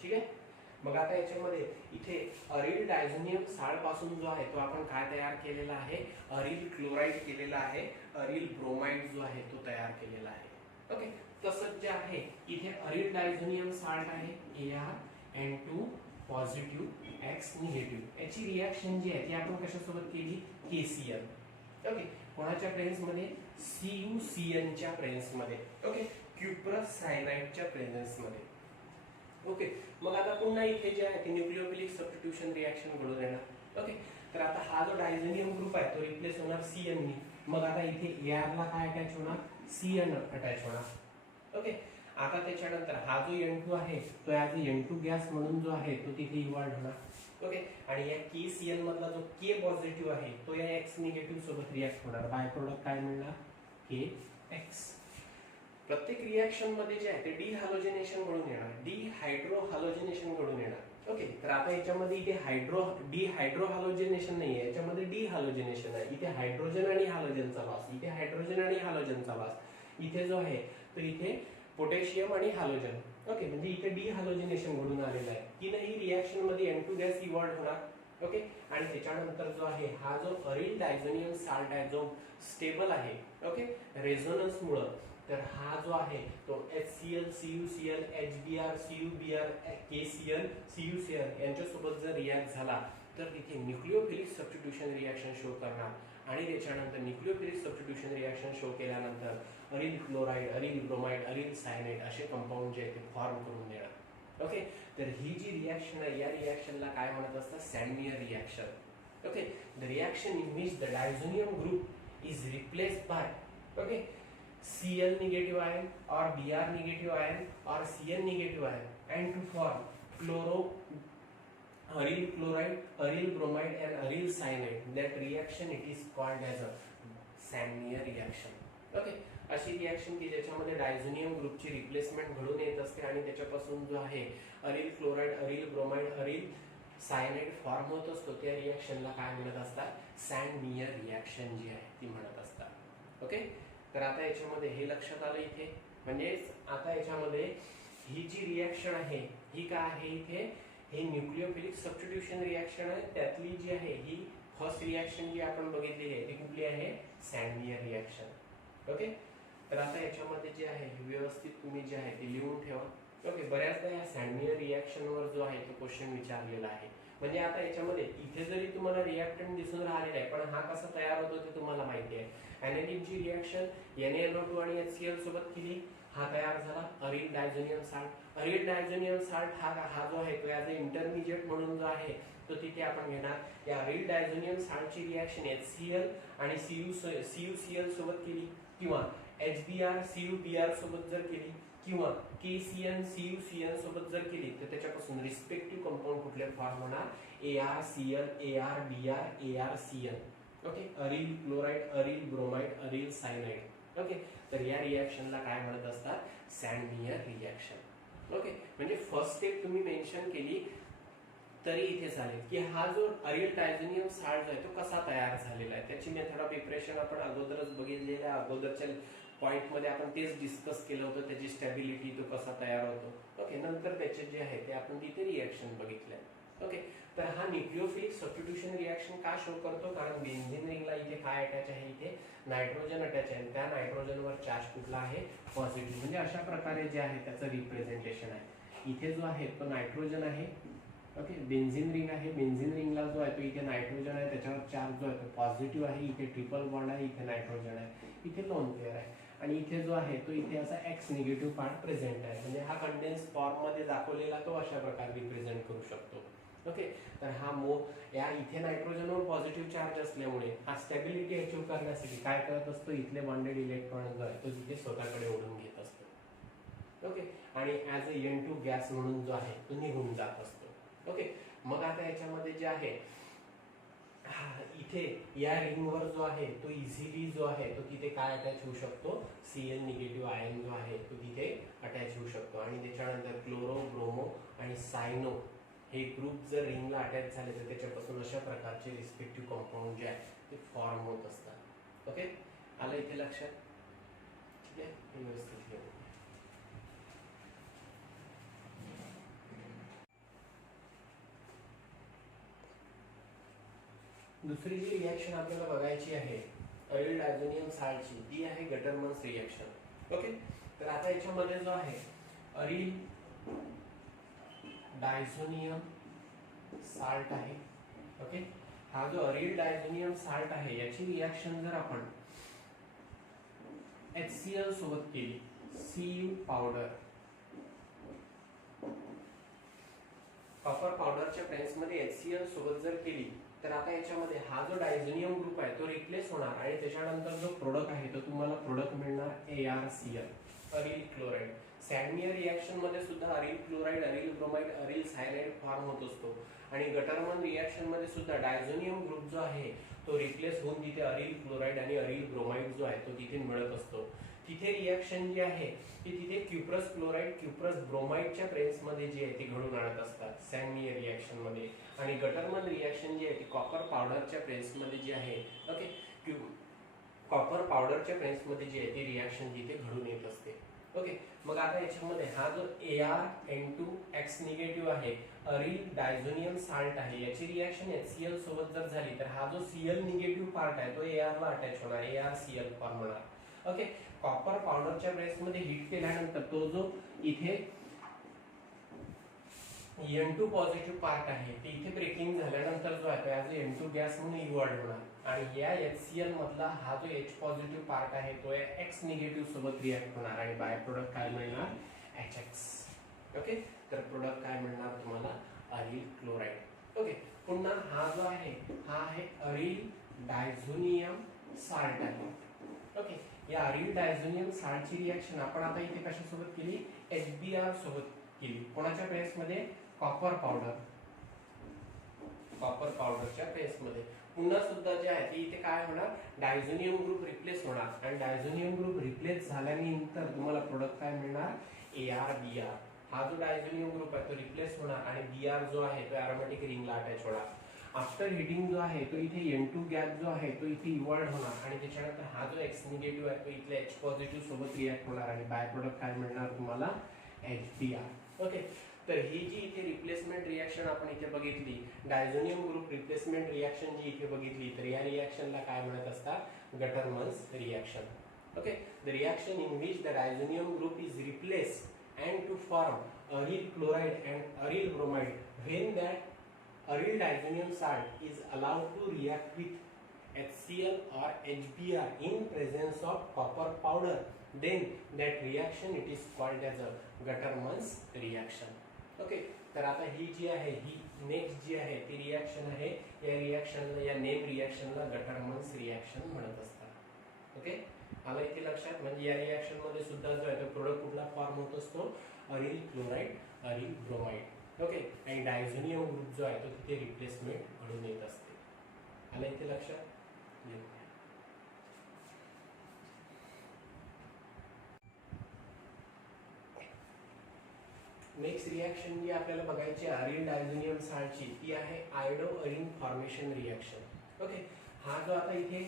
ठीक आहे. मग आता याच्यामध्ये इथे अरिल डायझोनियम साल्ट पासून जो आहे तो आपण काय तयार केलेला आहे? अरिल क्लोराईड केलेला आहे, अरिल ब्रोमाइड जो आहे तो तयार केलेला आहे. ओके, तसंच जे आहे इथे अरिल डायझोनियम साल्ट आहे ArN2 पॉझिटिव्ह X निगेटिव्ह, याची रिॲक्शन जी आहे ती आपण कशासोबत केली? KCl. ओके, कोणाच्या प्रेझेन्स मध्ये? CuCl च्या प्रेझेन्स मध्ये. ओके, क्युप्रस सायनाइडच्या प्रेझेन्स मध्ये. ओके, मग आता पुन्हा इथे जे आहे ते न्यूक्लिओफिलिक सबस्टिट्यूशन रिॲक्शन घडून येणार. ओके, तर आता हा जो डायझोनियम ग्रुप आहे तो रिप्लेस होणार Cn नी. मग आता इथे AR ला काय अटॅच होणार? Cn अटॅच होणार. ओके, आता त्याच्यानंतर हा जो N2 आहे तो ॲज अ N2 गॅस म्हणून जो आहे तो तिथे इव्हॉल्व होणार. ओके, आणि या KCl मधला जो K पॉझिटिव्ह आहे तो या X निगेटिव्ह सोबत रिॲक्ट होणार. बाय प्रोडक्ट काय मिळणार? KX. प्रत्येक रिॲक्शन मध्ये जे आहे ते डिहालोजिनेशन घडून येणार, डिहायड्रोहालोजिनेशन घडून येणार. ओके, तर आता याच्यामध्ये इथे डिहायड्रोहालोजिनेशन नाही आहे, याच्यामध्ये डिहालोजिनेशन आहे. इथे हायड्रोजन आणि हालोजनचा लॉस, इथे हायड्रोजन आणि हालोजनचा लॉस. इथे जो आहे तर इथे पोटॅशियम आणि हालोजन. ओके, म्हणजे इथे डिहालोजिनेशन घडून आलेलं आहे. तीनही रिॲक्शन मध्ये N2 गॅस इव्हॉल्व होणार. ओके, आणि त्याच्यानंतर जो आहे हा जो अरिल डायझोनियम साल्ट आहे जो स्टेबल आहे, ओके, रेझोनन्स मुळे, तर हा जो आहे तो HCl CuCl HBr CuBr KCl CuCl यांच्यासोबत जर रिॲक्ट झाला तर तिथे न्यूक्लिओफिलिक सबस्टिट्यूशन रिॲक्शन शो करणार. आणि त्याच्यानंतर न्यूक्लिओफिलिक सबस्टिट्यूशन रिॲक्शन शो केल्यानंतर aryl chloride, aryl bromide, aryl cyanide असे कंपाऊंड जे आहेत ते फॉर्म करून देणार. ओके, तर ही जी रिएक्शन आहे या रिएक्शनला काय म्हणत असतात, Sandmeyer reaction. Okay, the reaction in which the diazonium group is replaced by okay Cl negative ion or Br negative ion or Cn negative ion, and to form chloro aryl chloride, aryl bromide and aryl cyanide. That reaction it is called as a Sandmeyer reaction. Okay, अशी reaction की ज्याच्यामध्ये diazonium ग्रुपची replacement घडून येत असते आणि त्याच्यापासून जो आहे aryl chloride, aryl bromide, aryl cyanide form होत असतो, त्या रिएक्शनला काय म्हणत असतात, सॅन्डमियर रिएक्शन जी आहे ती म्हणत असतात. ओके, तर आता याच्यामध्ये हे लक्षात आलं इथे, म्हणजेच आता याच्यामध्ये ही जी रिएक्शन आहे ही काय आहे, इथे हे न्यूक्लियोफिलिक सबस्टिट्यूशन रिएक्शन आहे. त्यातली जी आहे ही फर्स्ट रिएक्शन जी आपण बघितलेली आहे ती कुठली आहे, सॅन्डमियर रिएक्शन. ओके, तर आता याच्यामध्ये जे आहे व्यवस्थित तुम्ही जे आहे ते लिहून ठेवा. ओके, बऱ्याचदा या सॅन्डमियर रिएक्शनवर जो आहे तो क्वेश्चन विचारलेला आहे. म्हणजे आता याच्यामध्ये इथे जरी तुम्हाला रिएक्टंट दिसून राहिलेला आहे पण हा कसा तयार होतो ते तुम्हाला माहिती आहे. ॲनालिनची रिएक्शन NaNO2 आणि HCl सोबत केली, हा तयार झाला aryl diazonium salt. Aryl diazonium salt हा जो आहे तो ॲज अ इंटरमिजिएट म्हणून जो आहे तो तिथे आपण घेणार. या अरिल डायझोनियम साल्टची रिएक्शन HCl आणि CuCl सोबत केली किंवा HBr CuBr सोबत जर केली किंवा KCN CuCN सोबत जर केली तर त्याच्यापासून रिस्पेक्टिव्ह कंपाऊंड कुठले फॉर्म होणार, ArCl, ArBr, ArCN. Okay, aryl chloride, aryl bromide, aryl cyanide. Okay, तर या रिएक्शनला काय म्हणत असतात, सॅन्डमियर रिएक्शन. ओके, म्हणजे फर्स्ट स्टेप तुम्ही मेन्शन केली तरी इथे चालेल की हा जो अरिल डायझोनियम साल्ट जो आहे तो कसा तयार झालेला आहे, त्याची मेथड ऑफ प्रिपरेशन आपण अगोदरच बघितलेलं आहे. अगोदरच्या पॉइंट मध्ये आपण तेच डिस्कस केलं होतं, त्याची स्टॅबिलिटी तो कसा तयार होतो. ओके, नंतर त्याचे जे आहे ते आपण तिथे रिएक्शन बघितले. ओके, तर हा न्यूक्लियोफिलिक सबस्टिट्यूशन रिएक्शन का शो करतो, कारण बेन्झीन रिंगला इथे काय अटॅच आहे, इथे नायट्रोजन अटॅच आहे. त्या नायट्रोजनवर चार्ज कुठला आहे, पॉझिटिव्ह. म्हणजे अशा प्रकारे जे आहे त्याचं रिप्रेझेंटेशन आहे. इथे जो आहे तो नायट्रोजन आहे. ओके, बेन्झीन रिंग आहे, बेन्झीन रिंगला जो आहे तो इथे नायट्रोजन आहे, त्याच्यावर चार्ज जो आहे तो पॉझिटिव्ह आहे. इथे ट्रिपल बॉन्ड आहे, इथे नायट्रोजन आहे, इथे लोन पेअर आहे आणि इथे जो आहे तो इथे असा एक्स निगेटिव्ह पार्ट प्रेझेंट आहे. म्हणजे हा कंडेन्स फॉर्म मध्ये दाखवलेला तो अशा प्रकारे रिप्रेझेंट करू शकतो. ओके, तर हा या इथे नायट्रोजनवर पॉझिटिव्ह चार्ज असल्यामुळे हा स्टॅबिलिटी अचीव्ह करण्यासाठी काय करत असतो, इथले बॉन्डेड इलेक्ट्रॉन जो आहे तो तिथे स्वतःकडे ओढून घेत असतो. ओके, आणि ऍज अ N2 गॅस म्हणून जो आहे तो निघून जात असतो. ओके, मग आता याच्यामध्ये जे आहे इथे या रिंगवर जो आहे तो इझिली जो आहे तो तिथे काय अटॅच होऊ शकतो, Cl निगेटिव्ह आयन जो आहे तो तिथे अटॅच होऊ शकतो. आणि त्याच्यानंतर क्लोरो, ब्रोमो आणि सायनो हे ग्रुप जर रिंगला अटॅच झाले तर त्याच्यापासून अशा प्रकारचे रिस्पेक्टिव्ह कंपाऊंड जे आहे ते फॉर्म होत असतात. ओके, आलं इथे लक्षात, ठीक आहे, व्यवस्थित घेऊ. दुसरी जी रिएक्शन आपल्याला बघायची आहे अरिल डायझोनियम साल्टची, ती आहे गटरमन्स रिएक्शन. ओके, तर आता याच्यामध्ये जो आहे अरिल डायझोनियम साल्ट आहे. ओके, हा जो अरिल डायझोनियम साल्ट आहे याची रिएक्शन जर आपण HCl सोबत केली, Cu पावडर, कॉपर पावडरच्या प्रेस मध्ये HCl सोबत जर केली तर आता याच्यामध्ये हा जो डायझोनियम ग्रुप आहे तो रिप्लेस होणार आणि त्याच्यानंतर जो प्रोडक्ट आहे तो तुम्हाला प्रोडक्ट मिळणार ArCl, aryl chloride. Sandmeyer reaction मध्ये सुद्धा aryl chloride, aryl bromide, aryl cyanide form होत असतो. आणि गटरमन रिएक्शन मध्ये सुद्धा डायझोनियम ग्रुप जो आहे तो रिप्लेस होऊन तिथे अरिल क्लोराइड आणि अरिल ब्रोमाइड जो आहे तो तिथे मिळत असतो. तिथे रिएक्शन जी आहे ती तिथे क्युप्रस क्लोराइड, क्युप्रस ब्रोमाइडच्या प्रेस मध्ये जी आहे ती घडून आणत असतात सॅन्डमियर रिएक्शन मध्ये. आणि गटरमन रिएक्शन जी आहे ती कॉपर पावडरच्या प्रेस मध्ये जी आहे, ओके, कॉपर पावडरच्या प्रेस मध्ये जी आहे ती रिएक्शन तिथे घडून येत असते. ओके, मग आता याच्यामध्ये हा जो ArN2X निगेटिव्ह आहे, अरिल डायझोनियम साल्ट आहे, याची रिएक्शन HCl सोबत जर झाली तर हा जो Cl निगेटिव्ह पार्ट आहे तो Ar ला अटॅच होणार, ArCl फॉर्म होणार. ओके, कॉपर पावडरच्या प्रेस मध्ये हीट केल्यानंतर तो जो इथे N2 पॉझिटिव्ह पार्ट आहे ते इथे ब्रेकिंग झाल्यानंतर जो आहे तो ॲज N2 गॅस म्हणून इव्हॉल्व होणार आणि या HCl मधला हा जो H पॉझिटिव्ह पार्ट आहे तो X निगेटिव्ह सोबत रिॲक्ट होणार आणि बाय प्रोडक्ट काय मिळणार, HX. ओके, तर प्रोडक्ट काय मिळणार तुम्हाला, अरिल क्लोराईड. ओके, पुन्हा हा जो आहे हा आहे अरिल डायझोनियम साल्ट आहे. ओके, या अरिल डायझोनियम साल्टची रिएक्शन आपण आता इथे कशासोबत केली, HBr सोबत केली. कोणाच्या पेस्टमध्ये, कॉपर पावडर, कॉपर पावडरच्या पेस्टमध्ये. पुन्हा सुद्धा जे आहे ती इथे काय होणार, डायझोनियम ग्रुप रिप्लेस होणार आणि डायझोनियम ग्रुप रिप्लेस झाल्यानंतर तुम्हाला प्रोडक्ट काय मिळणार, ArBr. हा जो डायझोनियम ग्रुप आहे तो रिप्लेस होणार आणि Br जो आहे तो एरोमॅटिक रिंगला अटॅच होणार. आफ्टर हिटिंग जो आहे तो इथे N2 गॅस जो आहे तो इथे इव्हॉल्व होणार आणि त्याच्यानंतर हा जो X निगेटिव्ह आहे तो इथल्या H पॉझिटिव्ह सोबत रिॲक्ट होणार आणि बाय प्रोडक्ट काय मिळणार तुम्हाला, HBr. ओके, तर ही जी इथे रिप्लेसमेंट रिएक्शन आपण इथे बघितली, डायझोनियम ग्रुप रिप्लेसमेंट रिएक्शन जी इथे बघितली, तर या रिएक्शनला काय म्हणत असतात, Gattermann's reaction. Okay, the reaction in which the diazonium group is replaced and to form aryl chloride and aryl bromide. When that aryl diazonium salt is allowed to react with HCl or HBr in presence of copper powder, then that reaction it is called as a Guttermann's reaction. Okay, तर आता ही जी आहे ही next जी आहे ती reaction आहे, या रिएक्शनला, या name रिएक्शनला गटरमन्स reaction म्हणत असतात. ओके, आला इथे लक्षात. म्हणजे या रिएक्शन मध्ये सुद्धा जो आहे तो प्रोडक्ट कुठला फॉर्म होत असतो, aryl chloride, aryl bromide. Okay, आणि डायझोनियम ग्रुप जो आहे तो तिथे रिप्लेसमेंट घडून येत असते. आला इथे लक्षात. नेक्स्ट रिएक्शन जी आपल्याला बघायची अरिल डायझोनियम साल्टची ती आहे आयडो अरिन फॉर्मेशन रिएक्शन. ओके, हा जो आता इथे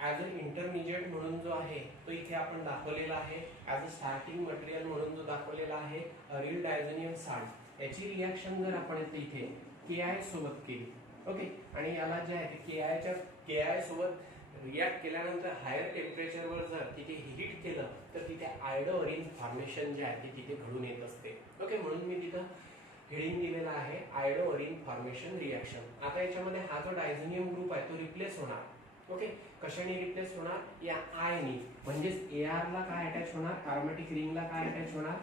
ॲज अ इंटरमिजिएट म्हणून जो आहे तो इथे आपण दाखवलेला आहे, ॲज अ स्टार्टिंग मटेरियल म्हणून जो दाखवलेला आहे अरिल डायझोनियम साल्ट, याची रिएक्शन जर आपण इथे KI सोबत केली. ओके, आणि याला जे आहे ते KI सोबत रिॲक्ट केल्यानंतर हायर टेम्परेचरवर जर तिथे हीट केलं तर तिथे आयडो अरिन फॉर्मेशन जे आहे ते तिथे घडून येत असते. ओके, म्हणून मी तिथं हेडिंग दिलेला आहे आयडो अरिन फॉर्मेशन रिएक्शन. आता याच्यामध्ये हा जो डायझोनियम ग्रुप आहे तो रिप्लेस होणार. ओके, कशाने रिप्लेस होणार, या आयने, म्हणजेच AR ला काय अटॅच होणार, अरोमॅटिक रिंगला काय अटॅच होणार,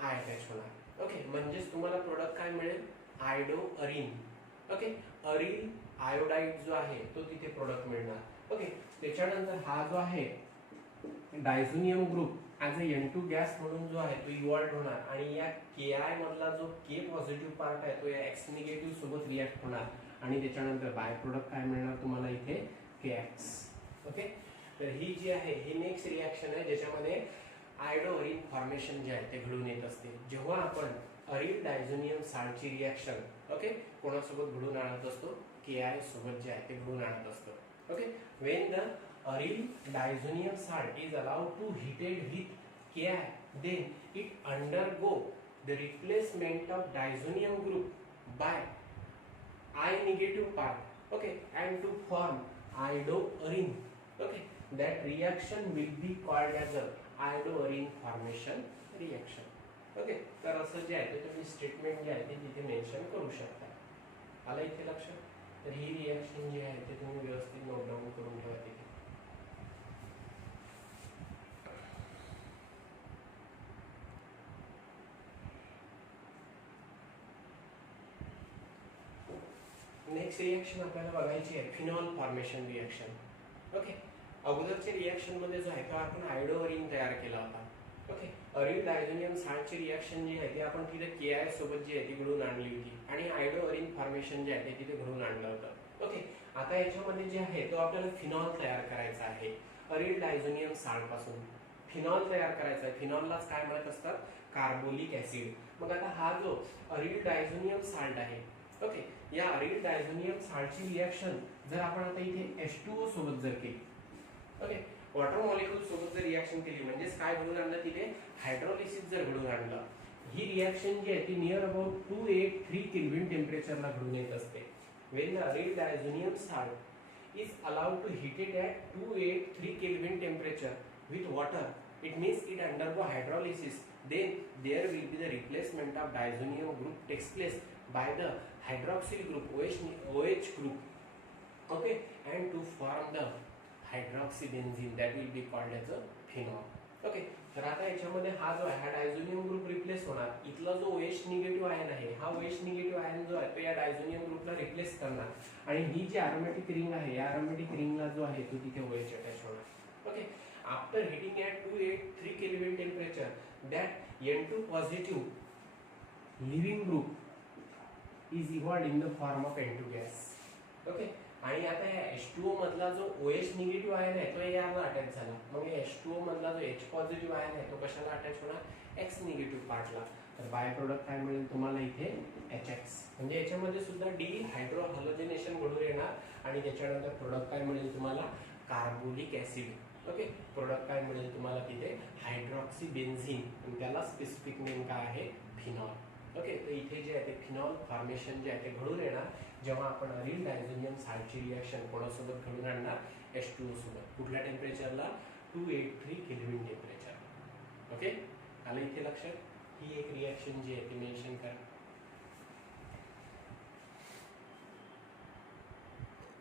आय अटॅच होणार. ओके, म्हणजेच तुम्हाला प्रोडक्ट काय मिळेल, आयडो अरिन. ओके, अरिल आयोडाइड जो आहे तो तिथे प्रोडक्ट मिळणार. ओके, त्याच्यानंतर हा जो आहे diazonium group as a N2 gas म्हणून जो आहे तो इव्हॉल्व होणार आणि या KI मधला जो K पॉझिटिव्ह पार्ट आहे तो या X निगेटिव्ह सोबत रिॲक्ट होणार आणि त्याच्यानंतर बाय प्रोडक्ट काय मिळणार तुम्हाला इथे, KX. ओके, तर ही जी आहे ही नेक्स्ट रिएक्शन आहे ज्याच्यामध्ये आयडो अरिन फॉर्मेशन जे आहे ते घडून येत असते. जेव्हा आपण अरिल डायझोनियम साल्टची रिएक्शन ओके कोणासोबत घडून आणत असतो, KI सोबत जे आहे ते घडून आणत असतो. Okay, when the aryl diazonium salt is allowed to heated with KI, then it undergo the replacement of diazonium group by I negative part, okay, and to form iodoarin. Okay, that reaction will be called as a iodoarin formation reaction. Okay, तर असं जे आहे ते तुम्ही statement जे आहे ते तिथे मेन्शन करू शकता. आला इथे लक्षात. तर ही रिएक्शन जी आहे ते तुम्ही व्यवस्थित नोट डाऊन करून ठेवा तिथे. नेक्स्ट रिएक्शन आपल्याला बघायची आहे फिनॉल फॉर्मेशन रिएक्शन. ओके, अगोदरच्या रिएक्शन मध्ये जो आहे तो आपण आयडोअरिन तयार केला होता. ओके, अरिल डायझोनियम साल्टची रिएक्शन जी आहे ती आपण तिथे KI सोबत जी आहे ती घडून आणली होती आणि आयडोअरिन फॉर्मेशन जे आहे ते तिथे घडून आणलं होतं. ओके, आता याच्यामध्ये जे आहे तो आपल्याला फिनॉल तयार करायचा आहे. अरिल डायझोनियम साल्ट पासून फिनॉल तयार करायचा आहे. फिनॉललाच काय म्हणत असतात, कार्बोलिक ऍसिड. मग आता हा जो अरिल डायझोनियम साल्ट आहे, ओके, या अरिल डायझोनियम साल्टची रिएक्शन जर आपण आता इथे H2O सोबत जर केली, ओके, वॉटर मॉलिक्यूल सोबत जर रिएक्शन केली म्हणजेच काय घडून आणलं तिथे, हायड्रोलिसिस जर घडून आणलं, ही रिएक्शन जी आहे ती नियर अबाउट 283 केल्विन टेम्परेचरला घडून येत असते. When the aryl diazonium salt is allowed to heat it at 283 kelvin temperature with water, it means it undergo hydrolysis, then there will be the replacement of diazonium group takes place by the hydroxyl group, OH group, okay, and to form the hydroxybenzene that will be called as a phenol. Okay. तर आता याच्यामध्ये हा जो आहे हा diazonium group replace होणार. इथला जो OH निगेटिव्ह आयन आहे हा OH निगेटिव्ह आयन जो आहे तो या डायझोनियम ग्रुपला रिप्लेस करणार आणि ही जी अरोमॅटिक रिंग आहे या अरोमॅटिक रिंगला जो आहे तो तिथे OH अटॅच होणार. Okay. After hitting at 283 kelvin temperature that N2 positive living group is evolved in the form of N2 gas. Okay. आणि आता या H2O मधला जो OH निगेटिव्ह आयन आहे तो याला अटॅच झाला. मग या H2O मधला जो H पॉझिटिव्ह आयन आहे तो कशाला अटॅच होणार? X निगेटिव्ह पार्टला. तर बाय प्रोडक्ट काय मिळेल तुम्हाला इथे HX. म्हणजे याच्यामध्ये सुद्धा डिहायड्रो हॅलोजिनेशन घडून येणार आणि त्याच्यानंतर प्रोडक्ट काय मिळेल तुम्हाला? Carbolic acid. ओके. प्रोडक्ट काय मिळेल तुम्हाला तिथे? Hydroxy benzene. आणि त्याला स्पेसिफिक नेम काय आहे? फिनॉल. ओके. तर इथे जे आहे ते फिनॉल फॉर्मेशन जे आहे ते घडून येणार जेव्हा आपण अरिल डायझोनियम साल्टची रिॲक्शन कोणासोबत घडून आणणार? H2O सोबत. कुठल्या टेम्परेचरला? 283 केल्विन टेम्परेचर. ओके. आलं इथे लक्षात? ही एक रिॲक्शन जी आहे ती मेन्शन करा.